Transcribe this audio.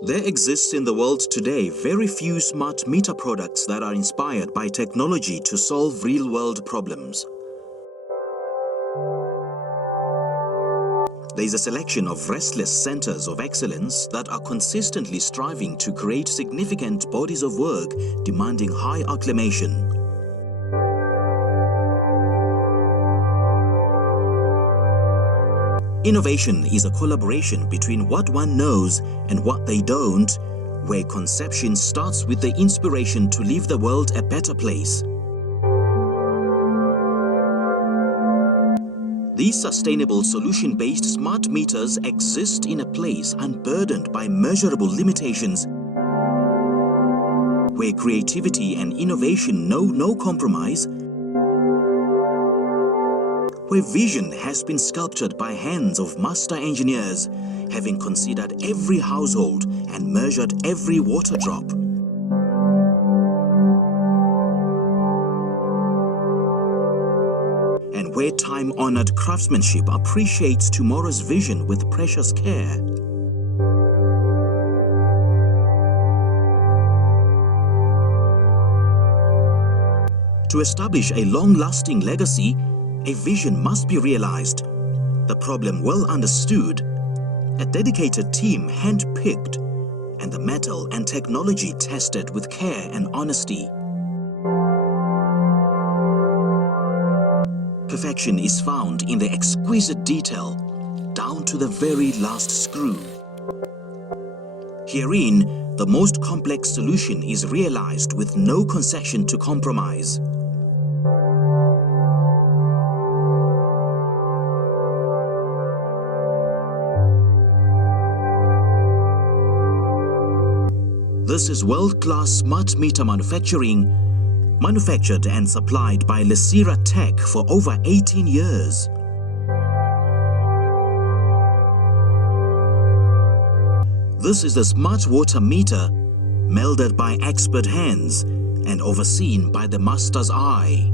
There exists in the world today very few smart meter products that are inspired by technology to solve real-world problems. There is a selection of restless centers of excellence that are consistently striving to create significant bodies of work demanding high acclamation. Innovation is a collaboration between what one knows and what they don't, where conception starts with the inspiration to leave the world a better place. These sustainable solution-based smart meters exist in a place unburdened by measurable limitations, where creativity and innovation know no compromise, where vision has been sculptured by hands of master engineers, having considered every household and measured every water drop. And where time-honored craftsmanship appreciates tomorrow's vision with precious care. To establish a long-lasting legacy, a vision must be realized, the problem well understood, a dedicated team hand-picked, and the metal and technology tested with care and honesty. Perfection is found in the exquisite detail, down to the very last screw. Herein, the most complex solution is realized with no concession to compromise. This is world-class smart meter manufacturing, manufactured and supplied by Lesira-Teq for over 18 years. This is the smart water meter, melded by expert hands and overseen by the master's eye.